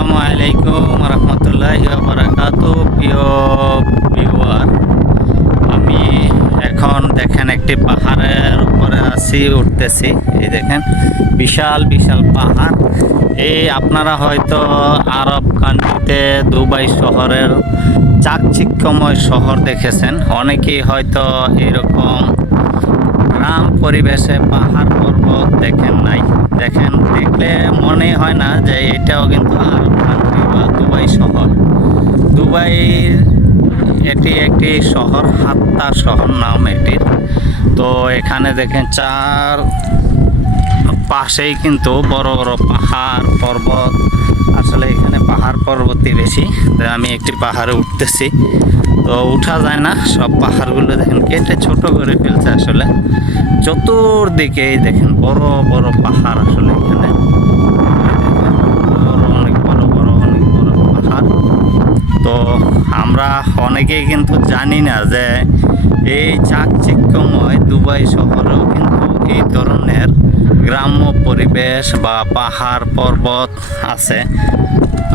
আসসালামু আলাইকুম রহমতুল্লাহি ওয়া বারাকাতুহু। প্রিয় ভিউয়ার, আমি এখন দেখেন একটি পাহাড়ের উপরে উঠতেছি। এই দেখেন বিশাল বিশাল পাহাড়। এই আপনারা হয়তো আরব কান্ট্রিতে দুবাই শহরের চাকচিক্যময় শহর দেখেছেন, অনেকেই হয়তো এরকম গ্রাম পরিবেশে পাহাড় পর্বত দেখেন নাই। দেখলে মনে হয় না যে এটাও কিন্তু আরব কান্ট্রি বা দুবাই শহর। দুবাইয়ের এটি একটি শহর, হাত্তা শহর নাম এটির। তো এখানে দেখেন চার পাশেই কিন্তু বড় বড় পাহাড় পর্বত। আসলে এখানে পাহাড় পর্বতই বেশি। তো আমি একটি পাহাড়ে উঠতেছি, তো উঠা যায় না, সব পাহাড়গুলো দেখেন কেটে ছোট করে ফেলছে। আসলে চতুর্দিকে দেখেন বড় বড় পাহাড়। আসলে এখানে অনেক বড় পাহাড়। তো আমরা অনেকেই কিন্তু জানি না যে এই চাকচিক্যময় দুবাই শহরেও কিন্তু এই ধরনের গ্রাম্য পরিবেশ বা পাহাড় পর্বত আছে।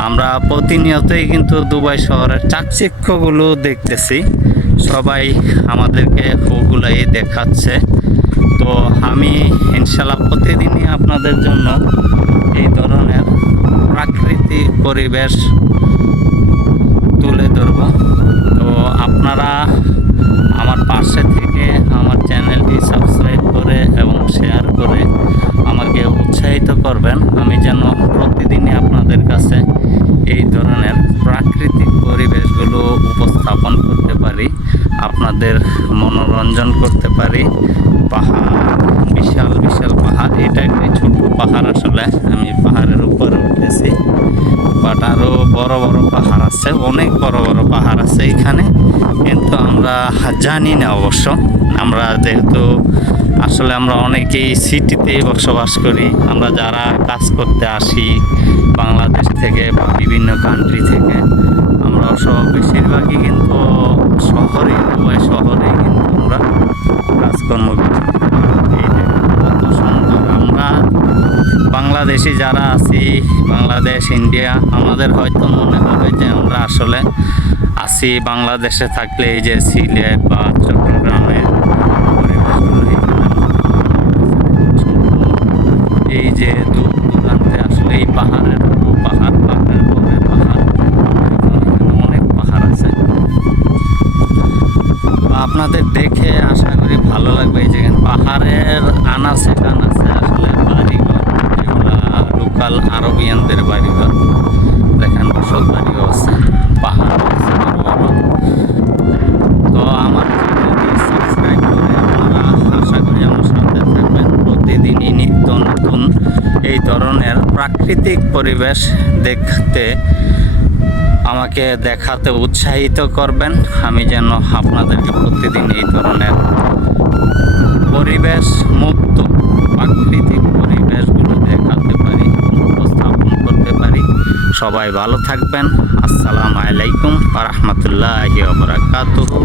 আমরা প্রতিনিয়তই কিন্তু দুবাই শহরের চাকচিক্যগুলো দেখতেছি, সবাই আমাদেরকে ওগুলাই দেখাচ্ছে। তো আমি ইনশাল্লাহ প্রতিদিনই আপনাদের জন্য এই ধরনের প্রাকৃতিক পরিবেশ তুলে ধরব। তো আপনারা আমার পাশে থেকে আমার চ্যানেলটি সাবস্ক্রাইব করে এবং শেয়ার করে আমাকে উৎসাহিত করবেন, আমি যেন প্রতিদিনই আপনাদের কাছে এই ধরনের প্রাকৃতিক পরিবেশগুলো উপস্থাপন করতে পারি, আপনাদের মনোরঞ্জন করতে পারি। পাহাড়, বিশাল বিশাল পাহাড়। এটা একটি ছোট পাহাড়। আসলে আমি পাহাড়ের উপরে উঠতেছি, বাট আরও বড় বড় পাহাড় আছে, অনেক বড় বড় পাহাড় আছে এখানে, কিন্তু আমরা জানি না। অবশ্য আমরা যেহেতু আসলে আমরা অনেকেই সিটিতেই বসবাস করি, আমরা যারা কাজ করতে আসি বাংলাদেশ থেকে বা বিভিন্ন কান্ট্রি থেকে, আমরা সব বেশিরভাগই কিন্তু শহরে, দুবাই শহরে কিন্তু আমরা কাজকর্ম করি। এই কত সুন্দর। আমরা বাংলাদেশি যারা আছি, বাংলাদেশ, ইন্ডিয়া, আমাদের হয়তো মনে হবে যে আমরা আসলে আছি বাংলাদেশে থাকলে এই যে সিলেট বা চট্টগ্রামের পরিবেশগুলো, এই যে দূর দূরান্তে আসলে এই পাহাড়ের পাহাড়ের পরে পাহাড়, অনেক পাহাড় আছে। আপনাদের দেখে আশা করি ভালো লাগবে। এই যে পাহাড়ের আনাচে কানাচে আসলে বাড়িঘর, যেগুলা লোকাল আরবিয়ানদের বাড়িঘর, দেখেন বসত বাড়িও আছে, পাহাড় আছে বড় বড়। তো আমার চ্যানেলটি সাবস্ক্রাইব করে আপনারা আশা করি আমার সাথে থাকবেন। প্রতিদিনই নিত্য নতুন এই ধরনের প্রাকৃতিক পরিবেশ দেখতে আমাকে দেখাতে উৎসাহিত করবেন, আমি যেন আপনাদেরকে প্রতিদিন এই ধরনের পরিবেশ মুক্ত প্রাকৃতিক পরিবেশগুলো দেখাতে পারি, উপস্থাপন করতে পারি। সবাই ভালো থাকবেন। আসসালামু আলাইকুম ওয়া রাহমাতুল্লাহি ওয়া বারাকাতুহু।